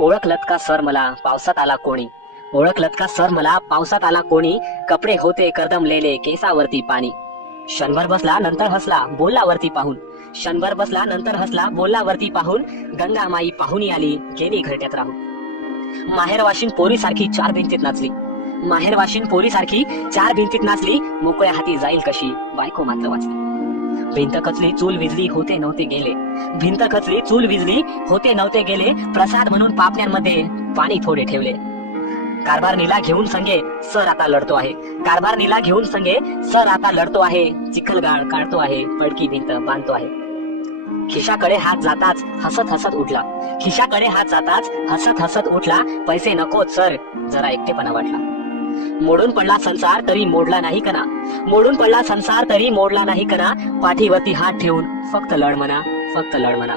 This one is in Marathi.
ओळखलत का सर मला? पावसात आला कोणी? ओळखलत का सर मला? पावसात आला कोणी? कपडे होते कर्दमलेले केसावरती पाणी. क्षणभर बसला नंतर हसला बोलला वरती पाहून. क्षणभर बसला नंतर हसला बोलला वरती पाहून. गंगा माई पाहुणी आली गेली घरट्यात राहून. माहेर वाशिन चार भिंतीत नाचली. माहेर वाशिन पोरी सारखी चार भिंतीत नाचली मोकळ्या हाती जाईल कशी? बायको मात्र वाचली. भिंत खचली चूल विजली होते नव्हते गेले. भिंत खचली चूल विजली होते नव्हते गेले. प्रसाद म्हणून पापण्यांमध्ये पाणी थोडे ठेवले. कारभारणीला घेऊन संगे सर आता लढतो आहे. कारभारणीला घेऊन संगे सर आता लढतो आहे. चिखलगाळ काढतो आहे पडकी भिंत बांधतो आहे. खिशाकडे हात जाताच हसत हसत उठला. खिशाकडे हात जाताच हसत हसत उठला. पैसे नकोत सर. जरा एकटेपणा वाटला. मोडून पडला संसार तरी मोडला नाही कना मोडून पडला संसार तरी मोडला नाही कना पाठीवरती हात ठेवून फक्त लढ म्हणा फक्त लढ म्हणा.